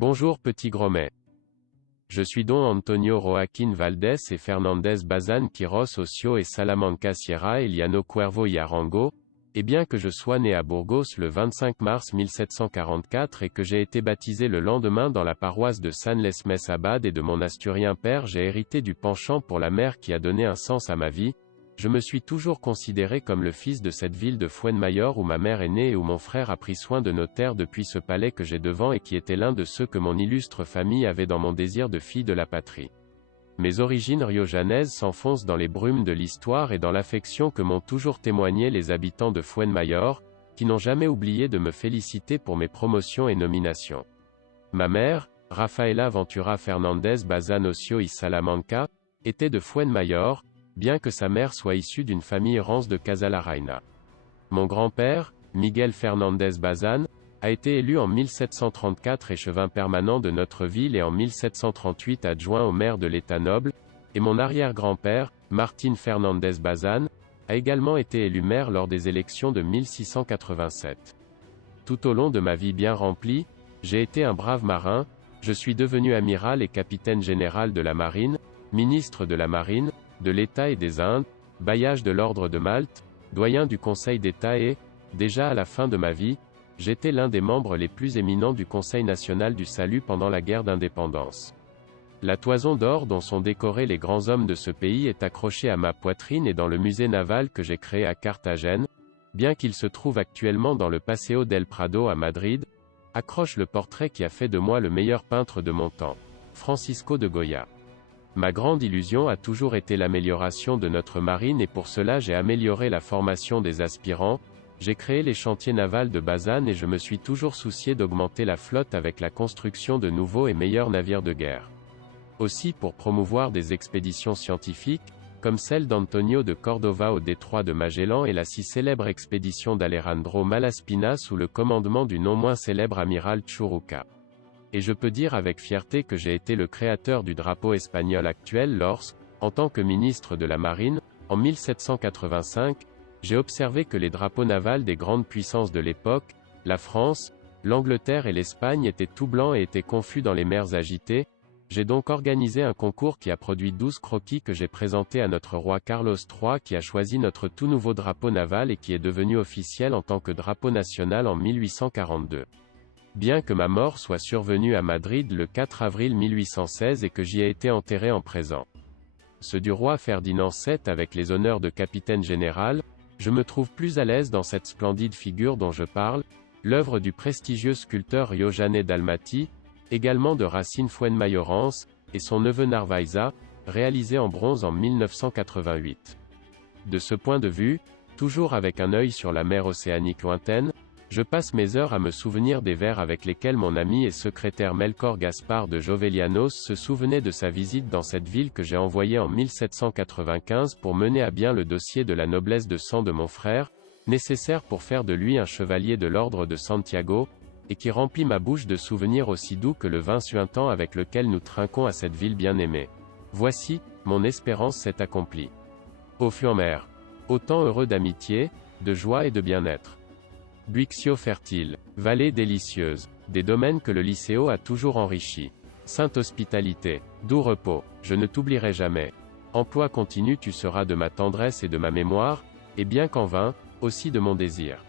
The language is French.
Bonjour petit Gromet. Je suis Don Antonio Joaquín Valdés et Fernández Bazán Quirós Ocio et Salamanca Sierra Eliano Cuervo y Arango, et bien que je sois né à Burgos le 25 mars 1744 et que j'ai été baptisé le lendemain dans la paroisse de San Lesmes Abad et de mon asturien père j'ai hérité du penchant pour la mer qui a donné un sens à ma vie, je me suis toujours considéré comme le fils de cette ville de Fuenmayor où ma mère est née et où mon frère a pris soin de nos terres depuis ce palais que j'ai devant et qui était l'un de ceux que mon illustre famille avait dans mon désir de fille de la patrie. Mes origines riojanaises s'enfoncent dans les brumes de l'histoire et dans l'affection que m'ont toujours témoigné les habitants de Fuenmayor, qui n'ont jamais oublié de me féliciter pour mes promotions et nominations. Ma mère, Rafaela Ventura Fernández Bazán Ocio y Salamanca, était de Fuenmayor, bien que sa mère soit issue d'une famille rance de Casalarayna. Mon grand-père, Miguel Fernández Bazán, a été élu en 1734 échevin permanent de notre ville et en 1738 adjoint au maire de l'État noble, et mon arrière-grand-père, Martín Fernández Bazán, a également été élu maire lors des élections de 1687. Tout au long de ma vie bien remplie, j'ai été un brave marin, je suis devenu amiral et capitaine général de la marine, ministre de la marine, de l'État et des Indes, bailliage de l'ordre de Malte, doyen du Conseil d'État et, déjà à la fin de ma vie, j'étais l'un des membres les plus éminents du Conseil national du salut pendant la guerre d'indépendance. La toison d'or dont sont décorés les grands hommes de ce pays est accrochée à ma poitrine et dans le musée naval que j'ai créé à Carthagène, bien qu'il se trouve actuellement dans le Paseo del Prado à Madrid, accroche le portrait qui a fait de moi le meilleur peintre de mon temps, Francisco de Goya. Ma grande illusion a toujours été l'amélioration de notre marine et pour cela j'ai amélioré la formation des aspirants, j'ai créé les chantiers navals de Bazán et je me suis toujours soucié d'augmenter la flotte avec la construction de nouveaux et meilleurs navires de guerre. Aussi pour promouvoir des expéditions scientifiques, comme celle d'Antonio de Cordova au détroit de Magellan et la si célèbre expédition d'Alejandro Malaspina sous le commandement du non moins célèbre amiral Churuca. Et je peux dire avec fierté que j'ai été le créateur du drapeau espagnol actuel lorsque, en tant que ministre de la Marine, en 1785, j'ai observé que les drapeaux navals des grandes puissances de l'époque, la France, l'Angleterre et l'Espagne étaient tout blancs et étaient confus dans les mers agitées. J'ai donc organisé un concours qui a produit 12 croquis que j'ai présentés à notre roi Carlos III qui a choisi notre tout nouveau drapeau naval et qui est devenu officiel en tant que drapeau national en 1842. Bien que ma mort soit survenue à Madrid le 4 avril 1816 et que j'y ai été enterré en présent. Ceux du roi Ferdinand VII avec les honneurs de capitaine général, je me trouve plus à l'aise dans cette splendide figure dont je parle, l'œuvre du prestigieux sculpteur Riojanais d'Almaty, également de Racine Fuenmayorans, et son neveu Narvaeza, réalisé en bronze en 1988. De ce point de vue, toujours avec un œil sur la mer océanique lointaine, je passe mes heures à me souvenir des vers avec lesquels mon ami et secrétaire Melchor Gaspar de Jovellanos se souvenait de sa visite dans cette ville que j'ai envoyée en 1795 pour mener à bien le dossier de la noblesse de sang de mon frère, nécessaire pour faire de lui un chevalier de l'ordre de Santiago, et qui remplit ma bouche de souvenirs aussi doux que le vin suintant avec lequel nous trinquons à cette ville bien-aimée. Voici, mon espérance s'est accomplie. Ô Fuenmayor, autant heureux d'amitié, de joie et de bien-être. Buixio fertile, vallée délicieuse, des domaines que le Lycéo a toujours enrichis. Sainte hospitalité, doux repos, je ne t'oublierai jamais. Emploi continu tu seras de ma tendresse et de ma mémoire, et bien qu'en vain, aussi de mon désir.